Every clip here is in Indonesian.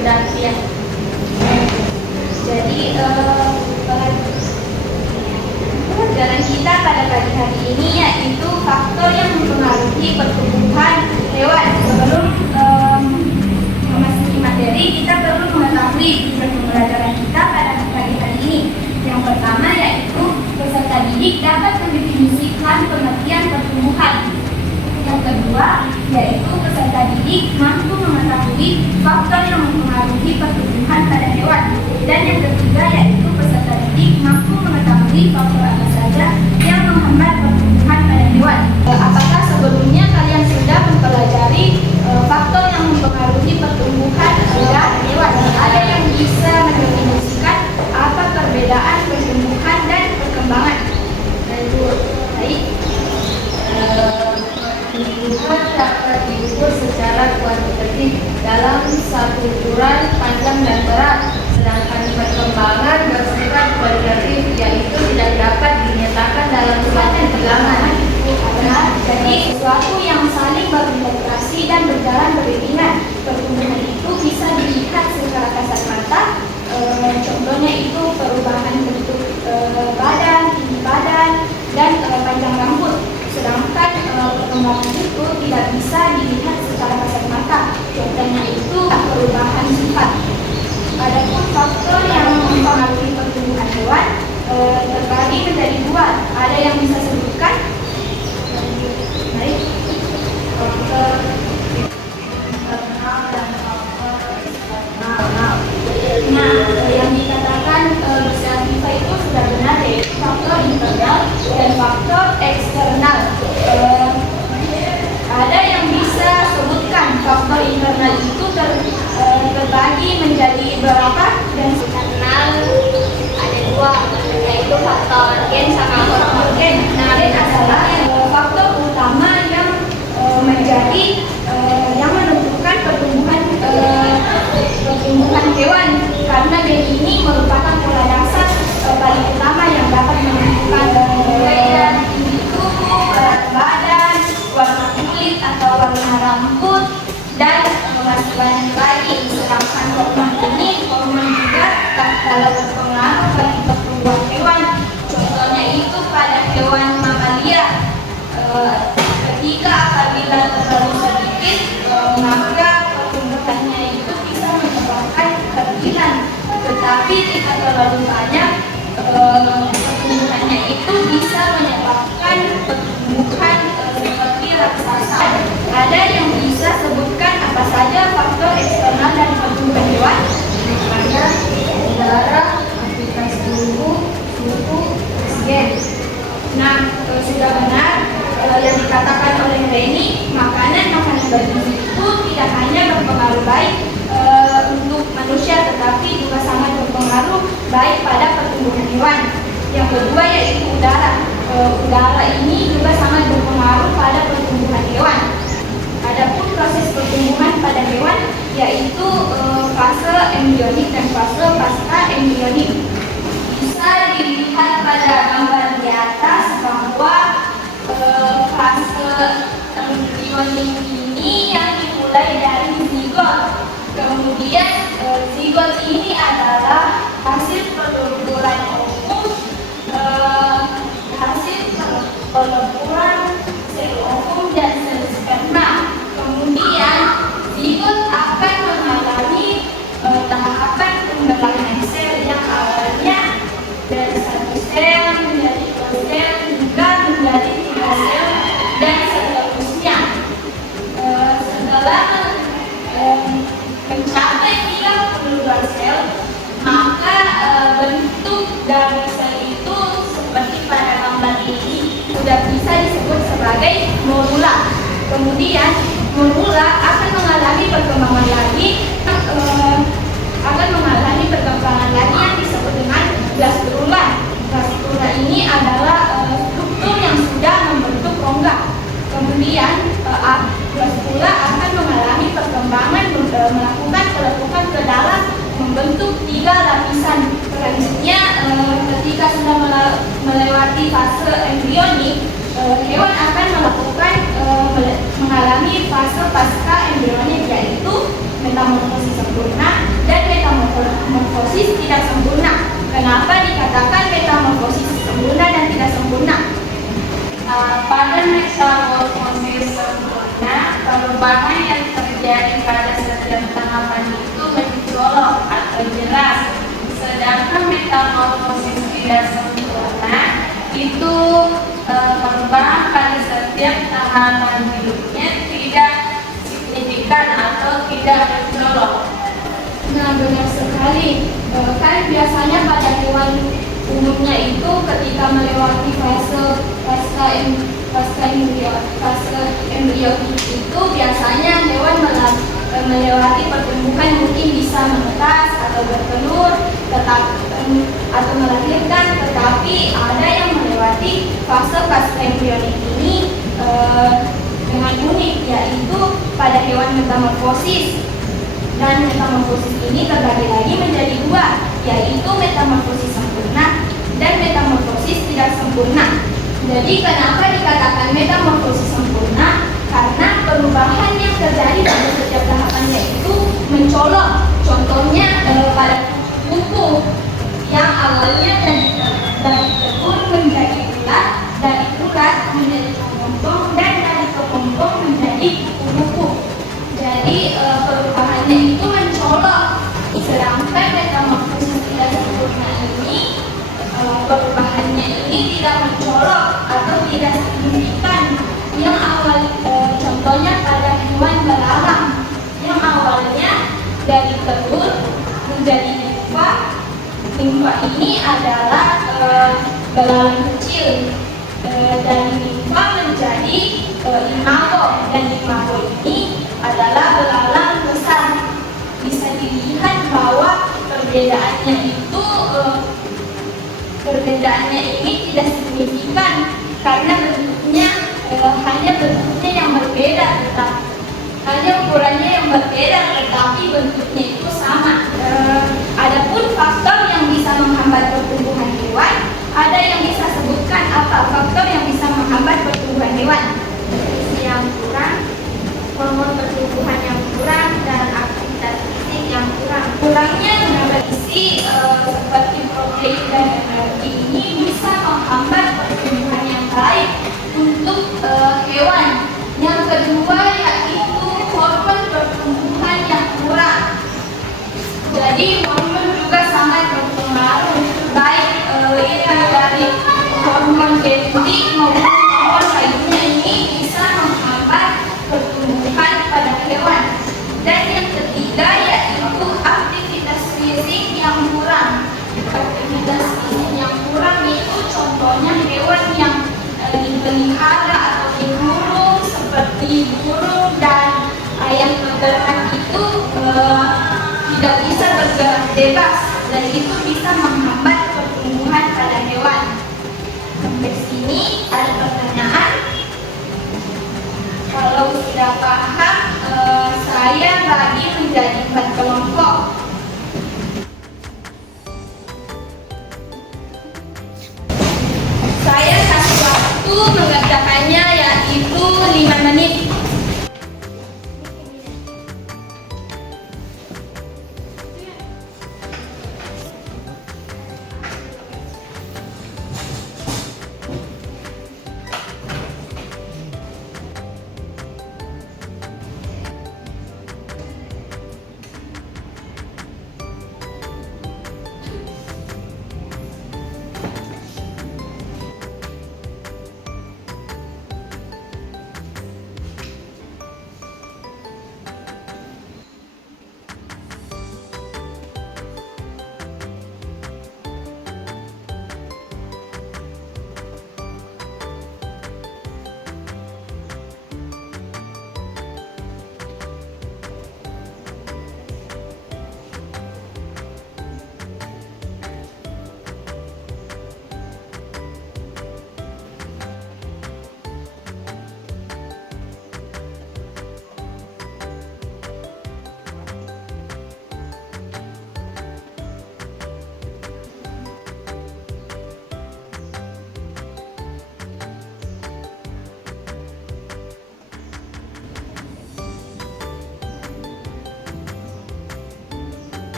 bergantian. Jadi pelajaran kita pada pagi hari ini yaitu faktor yang mempengaruhi pertumbuhan hewan. Sebelum memasuki materi, kita perlu mengetahui tujuan pembelajaran kita pada pagi hari ini. Yang pertama yaitu peserta didik dapat mendefinisikan pengertian pertumbuhan. Yang kedua yaitu peserta didik mampu mengetahui faktor yang mempengaruhi pertumbuhan pada hewan. Dan yang ketiga yaitu peserta didik mampu mengetahui faktor apa saja yang menghambat pertumbuhan pada hewan. Apakah sebelumnya kalian sudah mempelajari faktor yang mempengaruhi pertumbuhan pada hewan? Ada yang bisa mendefinisikan apa perbedaan pertumbuhan dan perkembangan? Baik. Pertumbuhan dapat diukur secara kuantitatif dalam satu ukuran panjang dan berat, sedangkan perkembangan bersifat kualitatif, yaitu tidak dapat dinyatakan dalam suatu bilangan. Jadi sesuatu yang saling berinteraksi dan berjalan beriringan. Pertumbuhan itu bisa dilihat secara kasat mata. Contohnya itu perubahan bentuk badan, tinggi badan, dan panjang rambut. Sedangkan perkembangan itu tidak bisa dilihat secara kasat mata. Contohnya itu perubahan sifat. Adapun faktor yang mempengaruhi pertumbuhan hewan terbagi menjadi dua. Ada yang bisa sebutkan? Baik. Faktor internal dan faktor eksternal. Nah, yang dikatakan bersifat itu sudah benar, yaitu faktor internal dan faktor eksternal. Ada yang bisa sebutkan faktor internal itu terbagi menjadi berapa? Dan Internal ada dua, yaitu faktor gen sama hormon gen. Nah, gen adalah faktor utama yang menjadi yang menentukan pertumbuhan hewan, karena gen ini merupakan pola dasar paling utama yang dapat menentukan gaya tinggi tubuh, berat badan, warna kulit atau warna rambut, dan masih banyak lagi. Sedangkan hormon juga dapat berpengaruh bagi pertumbuhan hewan. Contohnya itu pada hewan mamalia. Ketika apabila terlalu sedikit, maka pertumbuhannya itu bisa menyebabkan keterampilan. Tetapi jika terlalu banyak, pertumbuhannya itu bisa menyebabkan pertumbuhan seperti raksasa. Ada yang bisa sebutkan apa saja faktor eksternal dari pertumbuhan hewan? Misalnya udara, aktivitas tubuh, suhu, oksigen. Nah, sudah benar yang dikatakan oleh Reni, makanan bergizi itu tidak hanya berpengaruh baik untuk manusia, tetapi juga sangat berpengaruh baik pada pertumbuhan hewan. Yang kedua yaitu udara. Udara ini juga sangat berpengaruh pada pertumbuhan hewan. Adapun proses pertumbuhan pada hewan yaitu fase embrionik dan fase pasca embrionik. Bisa dilihat pada gambar di atas bahwa fase embrionik ini yang dimulai dari zigot. Kemudian zigot ini adalah hasil peleburan ovum, hasil peleburan sel ovum dan sel sperma. Kemudian zigot akan mengalami tahapan pengembangan sel yang awalnya dari satu sel menjadi dua sel hingga menjadi tiga sel dan seterusnya. Setelah mencapai 32 sel, maka bentuk dari sel itu seperti pada gambar ini sudah bisa disebut sebagai morula. Kemudian morula akan mengalami perkembangan lagi yang disebut dengan gastrula. Gastrula ini adalah struktur yang sudah membentuk rongga. Kemudian gastrula akan mengalami perkembangan melakukan peletupan ke dalam membentuk 3 lapisan. Selanjutnya ketika sudah melewati fase embrionik, hewan akan mengalami fase pasca embrionik, yaitu metamorfosis sempurna dan metamorfosis tidak sempurna. Kenapa dikatakan metamorfosis sempurna dan tidak sempurna? Pada metamorfosis sempurna, perubahan yang terjadi pada setiap tahapan itu mencolok atau jelas. Sedangkan metamorfosis tidak sempurna itu perubahan pada setiap tahapan hidupnya tidak signifikan atau tidak mencolok. Nah, benar sekali. Kan biasanya pada hewan umumnya itu ketika melewati fase embriotik itu biasanya hewan melewati pertumbuhan, mungkin bisa menetas atau bertelur atau melahirkan, tetapi ada yang melewati fase embrionik ini dengan unik, yaitu pada hewan metamorfosis. Dan metamorfosis ini terbagi lagi menjadi dua, yaitu metamorfosis sempurna dan metamorfosis tidak sempurna. Jadi kenapa dikatakan metamorfosis sempurna? Karena perubahan yang terjadi pada setiap tahapannya itu mencolok. Contohnya pada kuku yang awalnya dari telur menjadi ulat, dari ulat menjadi kepompong, dan dari kepompong menjadi kuku. Jadi perubahannya itu mencolok. Sedangkan metamorfosis tidak sempurna ini perubahannya ini tidak mencolok atau tidak signifikan. Yang awal contohnya pada hewan belalang yang awalnya dari telur menjadi nimfa. Nimfa ini adalah belalang kecil. Dari nimfa menjadi imago, dan imago ini adalah belalang besar. Bisa dilihat bahwa perbedaannya ini tidak signifikan karena bentuknya hanya bentuknya yang berbeda, hanya ukurannya yang berbeda, tetapi bentuknya itu sama. Adapun faktor yang bisa menghambat pertumbuhan hewan, ada yang bisa sebutkan apa faktor yang bisa menghambat pertumbuhan hewan? Yang kurang, hormon pertumbuhan yang kurang, dan aktivitas fisik yang kurang. Kurangnya tenaga isi seperti protein dan energi ini bisa menghambat pertumbuhan yang baik untuk hewan. Yang kedua yaitu hormon pertumbuhan yang kurang. Jadi hormon juga sangat berpengaruh, baik itu dari hormon genetik maupun hormon lainnya ini bisa menghambat pertumbuhan pada hewan. Dan yang ketiga yaitu aktivitas fisik yang kurang. Aktivitas fisik yang kurang itu contohnya hewan yang dipelihara atau dikurung seperti burung dan ayam peternak itu tidak bisa bergerak bebas, dan itu bisa menghambat pertumbuhan pada hewan. Sampai sini ada pertanyaan? Kalau sudah paham, saya bagi menjadi 4 kelompok. Saya kasih waktu mengerjakannya yaitu 5 menit.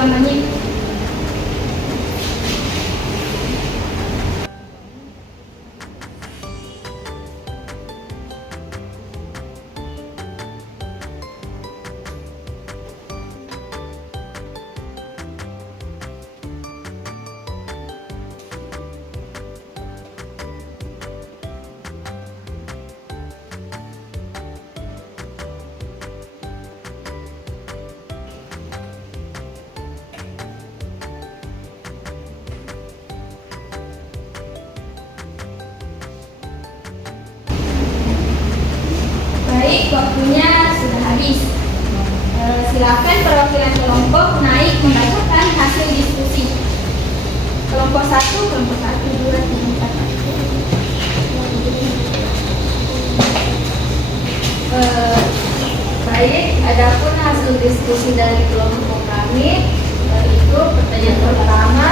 2 menit. Baik, waktunya sudah habis. Silakan perwakilan kelompok naik membacakan hasil diskusi. Kelompok 1, kelompok 1, 2, 3, 4. Baik, adapun hasil diskusi dari kelompok kami itu pertanyaan pertama,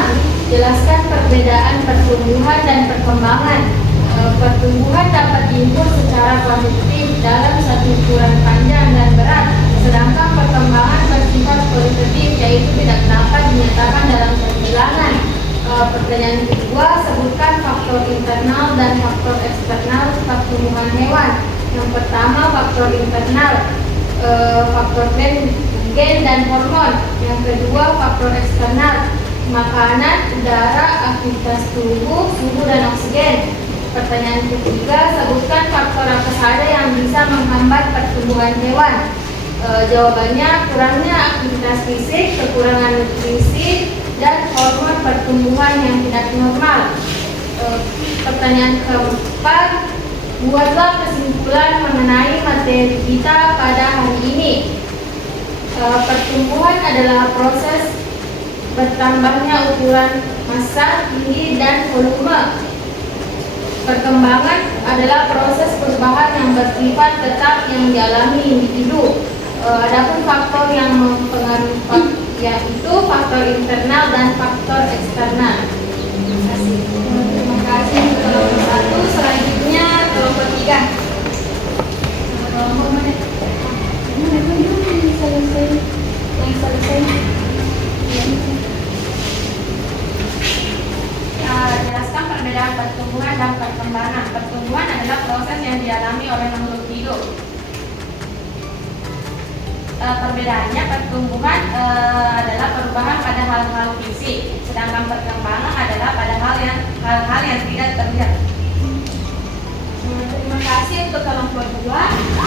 jelaskan perbedaan pertumbuhan dan perkembangan. Pertumbuhan dapat diukur secara kuantitatif dalam satu ukuran panjang dan berat, sedangkan perkembangan bersifat kualitatif, yaitu tidak dapat dinyatakan dalam perbilangan. Pertanyaan kedua, sebutkan faktor internal dan faktor eksternal pertumbuhan hewan. Yang pertama, faktor internal, faktor gen dan hormon. Yang kedua, faktor eksternal, makanan, udara, aktivitas tubuh, suhu dan oksigen. Pertanyaan ketiga, sebutkan faktor apa saja yang bisa menghambat pertumbuhan hewan. Jawabannya, kurangnya aktivitas fisik, kekurangan nutrisi, dan hormon pertumbuhan yang tidak normal. Pertanyaan keempat, buatlah kesimpulan mengenai materi kita pada hari ini. Pertumbuhan adalah proses bertambahnya ukuran massa, tinggi, dan volume. Perkembangan adalah proses perubahan yang bersifat tetap yang dialami individu. Adapun faktor yang mempengaruhi yaitu faktor internal dan faktor eksternal. Terima kasih. Terima kasih untuk kelompok 1. Selanjutnya kelompok 3. Kelompok mana? Yang selesai. Jelaskan perbedaan pertumbuhan dan perkembangan. Pertumbuhan adalah proses yang dialami oleh makhluk hidup. Perbedaannya, pertumbuhan adalah perubahan pada hal-hal fisik, sedangkan perkembangan adalah pada hal-hal yang tidak terlihat. Terima kasih untuk kelompok 2.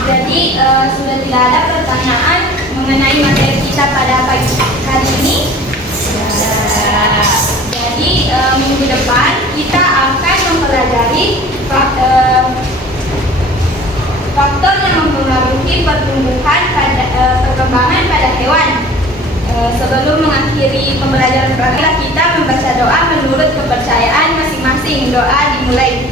Jadi sudah tidak ada pertanyaan mengenai materi kita pada pagi hari ini. Jadi minggu depan kita akan mempelajari faktor yang mempengaruhi pertumbuhan perkembangan pada hewan. Sebelum mengakhiri pembelajaran kita membaca doa menurut kepercayaan masing-masing. Doa dimulai.